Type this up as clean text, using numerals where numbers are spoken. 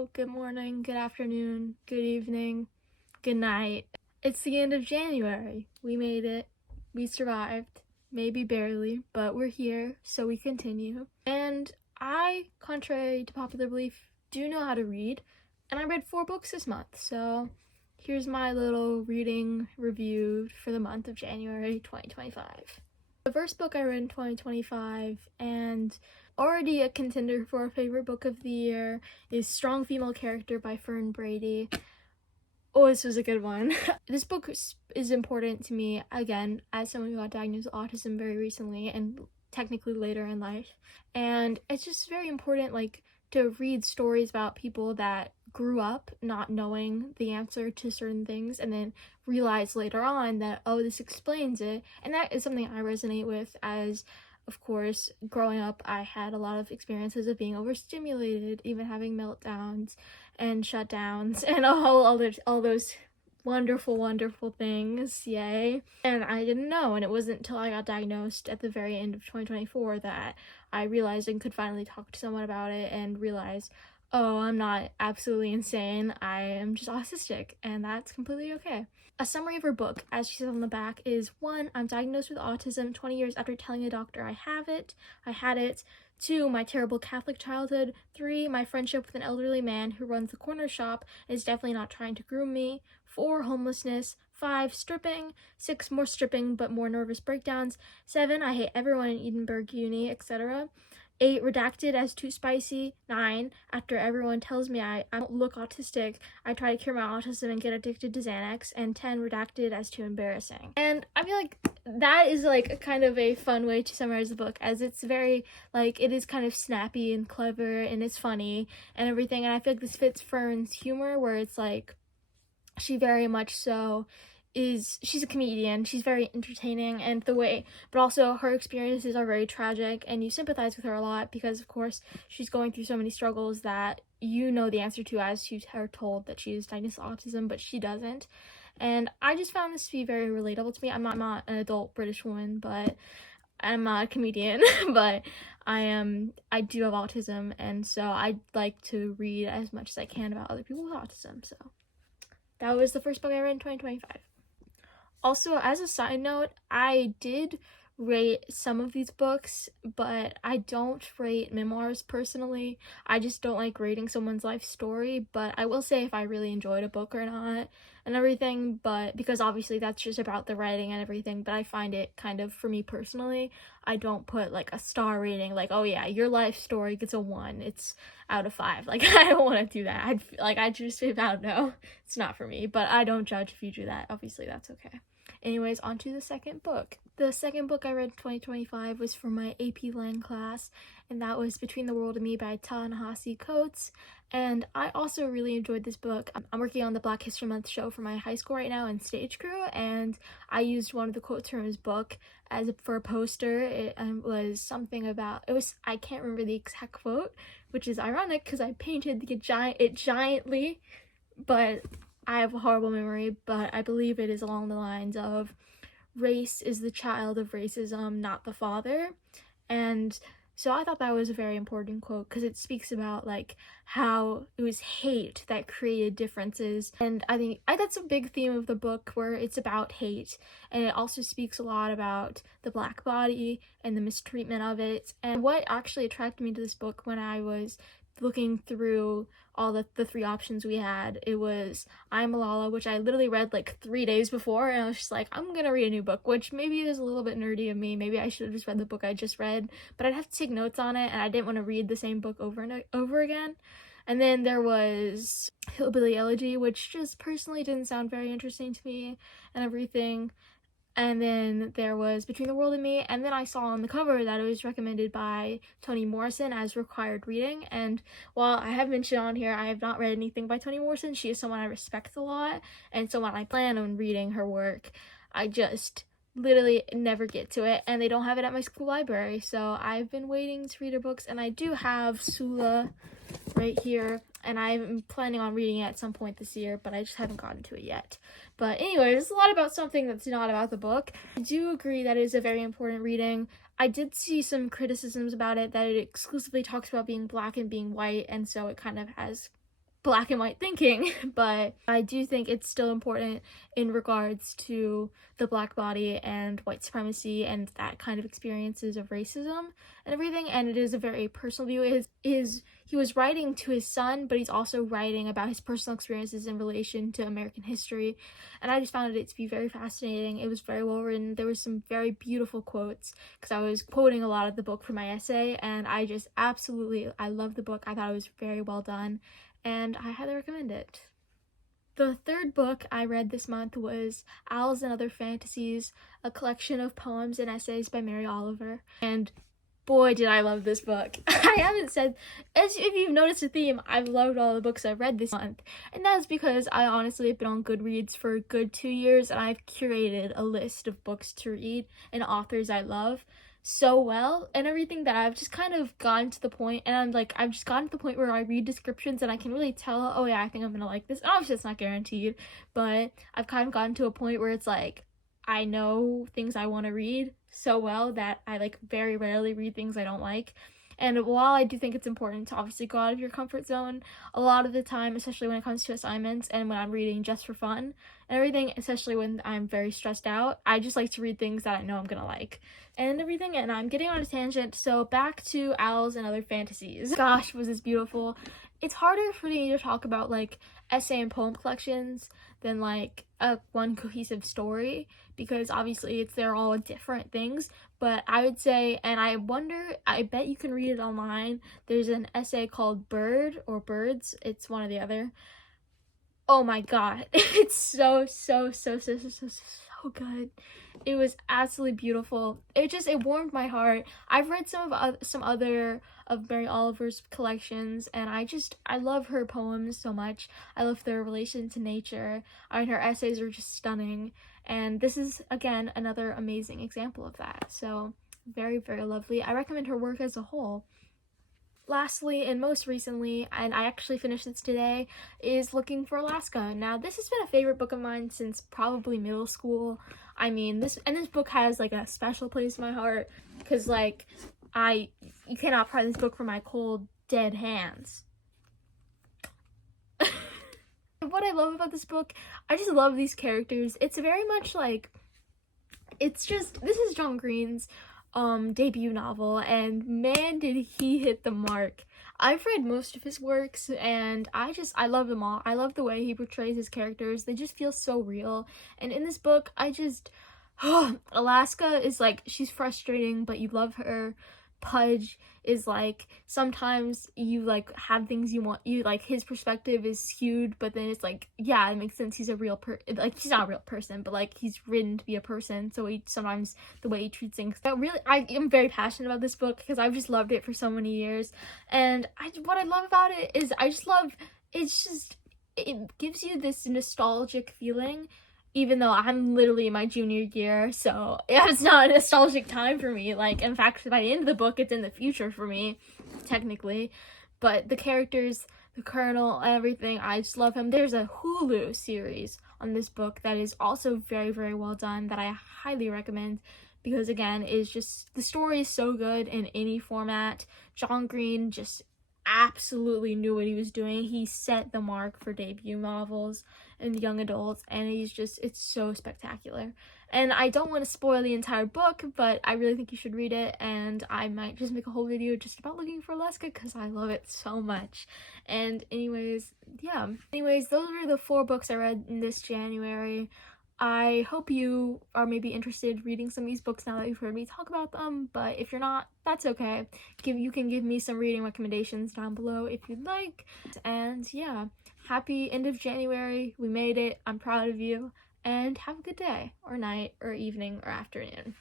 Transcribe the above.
Hello, good morning, good afternoon, good evening, good night. It's the end of January. We made it. We survived. Maybe barely, but we're here, so we continue. And I, contrary to popular belief, do know how to read, and I read 4 books this month, so here's my little reading review for the month of January 2025. The first book I read in 2025, and already a contender for a favorite book of the year, is Strong Female Character by Fern Brady. Oh, this was a good one. This book is important to me, again, as someone who got diagnosed with autism very recently and technically later in life. And it's just very important, to read stories about people that grew up not knowing the answer to certain things and then realize later on that, oh, this explains it. And that is something I resonate with, as of course, growing up, I had a lot of experiences of being overstimulated, even having meltdowns and shutdowns and all those wonderful things, yay. And I didn't know, and it wasn't until I got diagnosed at the very end of 2024 that I realized and could finally talk to someone about it and realize, oh, I'm not absolutely insane, I am just autistic, and that's completely okay. A summary of her book, as she says on the back, is 1, I'm diagnosed with autism 20 years after telling a doctor I had it. 2, my terrible Catholic childhood. 3, my friendship with an elderly man who runs the corner shop and is definitely not trying to groom me. 4, homelessness. 5, stripping. 6, more stripping but more nervous breakdowns. 7, I hate everyone in Edinburgh Uni, etc. 8, redacted as too spicy. 9, after everyone tells me I don't look autistic, I try to cure my autism and get addicted to Xanax. And 10, redacted as too embarrassing. And I feel like that is kind of a fun way to summarize the book, as it's very it is kind of snappy and clever and it's funny and everything. And I feel like this fits Fern's humor, where it's she very much so she's a comedian, she's very entertaining, and but also her experiences are very tragic, and you sympathize with her a lot because, of course, she's going through so many struggles that you know the answer to as you are told that she is diagnosed with autism, but she doesn't. And I just found this to be very relatable to me. I'm not an adult British woman, but I'm not a comedian, but I do have autism, and so I like to read as much as I can about other people with autism. So that was the first book I read in 2025. Also, as a side note, I did rate some of these books, but I don't rate memoirs personally. I just don't like rating someone's life story, but I will say if I really enjoyed a book or not and everything, but because obviously that's just about the writing and everything, but I find it kind of, for me personally, I don't put a star rating, oh yeah, your life story gets a 1, it's out of 5. I don't want to do that. I just, I don't know, it's not for me, but I don't judge if you do that. Obviously, that's okay. Anyways, on to the second book. The second book I read in 2025 was for my AP Lang class, and that was Between the World and Me by Ta-Nehisi Coates. And I also really enjoyed this book. I'm working on the Black History Month show for my high school right now in stage crew, and I used one of the quotes from his book for a poster. It was something about, I can't remember the exact quote, which is ironic because I painted it giantly, but I have a horrible memory, but I believe it is along the lines of, race is the child of racism, not the father. And so I thought that was a very important quote because it speaks about how it was hate that created differences. And I think that's a big theme of the book, where it's about hate, and it also speaks a lot about the Black body and the mistreatment of it. And what actually attracted me to this book, when I was looking through all the 3 options we had, it was I Am Malala, which I literally read 3 days before, and I was just I'm gonna read a new book, which maybe is a little bit nerdy of me. Maybe I should have just read the book I just read, but I'd have to take notes on it, and I didn't want to read the same book over and over again. And then there was Hillbilly Elegy, which just personally didn't sound very interesting to me and everything. And then there was Between the World and Me, and then I saw on the cover that it was recommended by Toni Morrison as required reading. And while I have mentioned on here I have not read anything by Toni Morrison, she is someone I respect a lot, and someone I plan on reading her work. I just literally never get to it, and they don't have it at my school library, so I've been waiting to read her books. And I do have Sula right here, and I'm planning on reading it at some point this year, but I just haven't gotten to it yet. But anyways, it's a lot about something that's not about the book. I do agree that it is a very important reading. I did see some criticisms about it, that it exclusively talks about being Black and being white, and so it kind of has black and white thinking, but I do think it's still important in regards to the black body and white supremacy and that kind of experiences of racism and everything. And it is a very personal view. He was writing to his son, but he's also writing about his personal experiences in relation to American history. And I just found it to be very fascinating. It was very well written. There was some very beautiful quotes because I was quoting a lot of the book for my essay, and I love the book. I thought it was very well done, and I highly recommend it. The third book I read this month was Owls and Other Fantasies, a collection of poems and essays by Mary Oliver. And boy, did I love this book. I haven't said, as if you've noticed a theme, I've loved all the books I've read this month. And that's because I honestly have been on Goodreads for a good 2 years, and I've curated a list of books to read and authors I love so well and everything, that I've just kind of gotten to the point, and I've just gotten to the point where I read descriptions and I can really tell, oh yeah, I think I'm gonna like this. And obviously it's not guaranteed, but I've kind of gotten to a point where it's like, I know things I want to read so well that I very rarely read things I don't like. And while I do think it's important to obviously go out of your comfort zone, a lot of the time, especially when it comes to assignments and when I'm reading just for fun and everything, especially when I'm very stressed out, I just like to read things that I know I'm gonna like and everything. And I'm getting on a tangent, so back to Owls and Other Fantasies. Gosh, was this beautiful. It's harder for me to talk about essay and poem collections than one cohesive story, because obviously they're all different things. But I would say, and I bet you can read it online, there's an essay called Bird or Birds, it's one or the other. Oh my god, it's so good. It was absolutely beautiful. It warmed my heart. I've read some other of Mary Oliver's collections, and I love her poems so much. I love their relation to nature, and her essays are just stunning. And this is, again, another amazing example of that. So very, very lovely. I recommend her work as a whole. Lastly, and most recently, and I actually finished this today, is Looking for Alaska. Now, this has been a favorite book of mine since probably middle school. I mean, this book has a special place in my heart, because you cannot pry this book from my cold, dead hands. What I love about this book, I just love these characters. It's very much this is John Green's debut novel, and man, did he hit the mark. I've read most of his works, and I love them all. I love the way he portrays his characters. They just feel so real. And in this book, Alaska is she's frustrating, but you love her. Pudge is sometimes you have things you want, his perspective is skewed, but then it's yeah, it makes sense, he's a real he's not a real person, but he's written to be a person, so sometimes the way he treats things, I am very passionate about this book because I've just loved it for so many years. And what I love about it is it gives you this nostalgic feeling, even though I'm literally in my junior year, so it's not a nostalgic time for me. In fact, by the end of the book, it's in the future for me, technically. But the characters, the Colonel, everything, I just love him. There's a Hulu series on this book that is also very, very well done that I highly recommend, because again, the story is so good in any format. John Green just absolutely knew what he was doing. He set the mark for debut novels and young adults, and it's so spectacular. And I don't want to spoil the entire book, but I really think you should read it, and I might just make a whole video just about Looking for Alaska because I love it so much. And anyways, those are the 4 books I read in this January. I hope you are maybe interested in reading some of these books now that you've heard me talk about them, but if you're not, that's okay. You can give me some reading recommendations down below if you'd like. And yeah, happy end of January. We made it. I'm proud of you. And have a good day, or night, or evening, or afternoon.